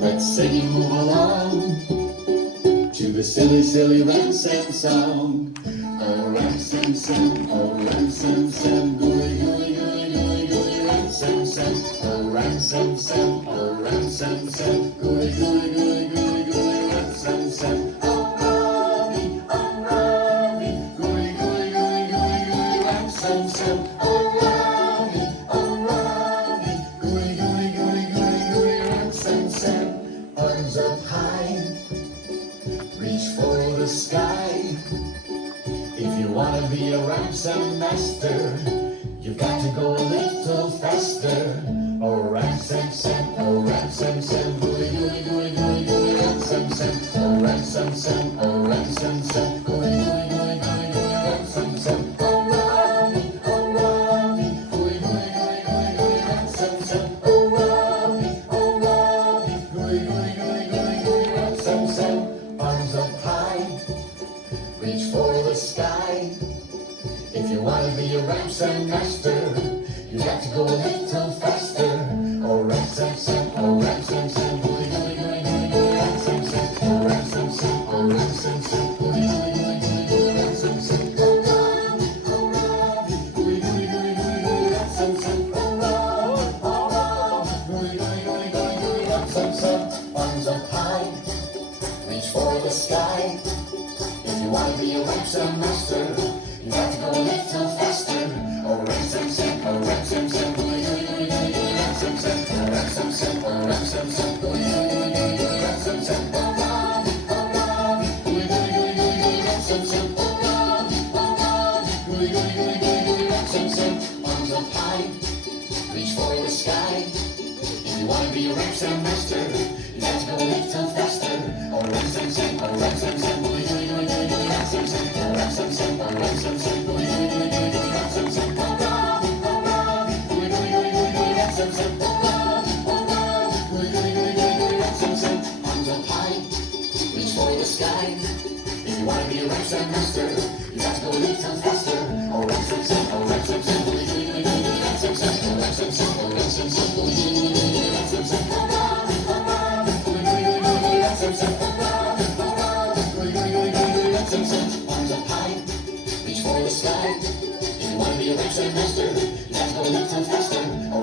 Let's sing and move along to the silly, silly Ram-Sam song. Oh, Ram-Sam, Sam, oh, Ram-Sam, Sam, gooey, gooey, gooey, gooey, gooey, Ram-Sam, Sam. Oh, Ram-Sam, Sam, oh, Ram-Sam, Sam, gooey, gooey, gooey, gooey, gooey, Ram-Sam, Sam. Oh, Ravi, gooey, gooey, gooey, gooey, gooey, Ram-Sam, Sam. Oh, Ravi, gooey, gooey, gooey, gooey, gooey, Ram-Sam, Sam. Arms up high, reach for the sky. If you want to be a Ram-Sam master, you've got to go a little faster. Oh, Ram-Sam, Sam, oh, Ram-Sam, Sam, gooey, gooey, gooey, gooey, gooey, Ram-Sam, Sam. Oh, Ram-Sam, Sam, oh, Ram-Sam, Sam, gooey, gooey, gooey, gooey, gooey, Ram-Sam, Sam. Oh, Ravi, gooey, gooey, gooey, gooey, gooey, Ram-Sam, Sam. Oh, Ravi, gooey, gooey, gooey, gooey, gooey, Ram-Sam, Sam. Arms up high, reach for the sky. If you want to be a Ram-Sam master, you got to go a little faster. Oh, Ram-Sam, Sam, oh, Ram-Sam, Sam, gooey, gooey, gooey, gooey, gooey, Ram-Sam, Sam. Oh, Ram-Sam, Sam, oh, Ram-Sam, Sam, gooey, gooey, gooey, gooey, gooey, Ram-Sam, Sam. Oh, Ravi, gooey, gooey, gooey, gooey, gooey, Ram-Sam, Sam. Oh, Ravi, gooey, gooey, gooey, gooey, gooey, Ram-Sam, Sam. Arms up high, reach for the sky. If you want to be a Ram-Sam master, you got to go a little faster. Oh, Ram-Sam, Sam, oh, Ram-Sam, Sam, gooey, gooey, gooey, gooey, gooey, Ram-Sam, Sam. Oh, Ram-Sam, Sam, oh, Ram-Sam, Sam, gooey, gooey, gooey, gooey, gooey, Ram-Sam, Sam. Oh, Ravi, gooey, gooey, gooey, gooey, gooey, Ram-Sam, Sam. Oh, Ravi, gooey, gooey, gooey, gooey, gooey, Ram-Sam, Sam. Arms up high, reach for the sky. If you want to be a Ram-Sam master, you got to go a little faster. Oh, Ram-Sam, Sam, oh, Ram-Sam, Sam, gooey, gooey, gooey, gooey, gooey, Ram-Sam, Sam. Oh, Ram-Sam, Sam, oh, Ram-Sam, Sam, gooey, gooey, gooey, gooey, gooey, Ram-Sam, Sam. Oh, Ravi, gooey, gooey, gooey, gooey, gooey, Ram-Sam, Sam. Oh, Ravi, gooey, gooey, gooey, gooey, gooey, Ram-Sam, Sam. Arms up high, reach for the sky. If you want to be a Ram-Sam master, you got to go a little faster. Oh, Ram-Sam, Sam, oh, Ram-Sam, Sam, gooey, gooey, gooey, gooey, gooey, Ram-Sam, Sam. Oh, Ram-Sam, Sam, oh, Ram-Sam, Sam, gooey, gooey, gooey, gooey, gooey, Ram-Sam, Sam. Oh, Ravi, gooey, gooey, gooey, gooey, gooey, Ram-Sam, Sam. Oh, Ravi, gooey, gooey, gooey, gooey, gooey, Ram-Sam, Sam. Arms up high, reach for the sky. If you want to be a Ram-Sam master, you got to go a little faster. Oh,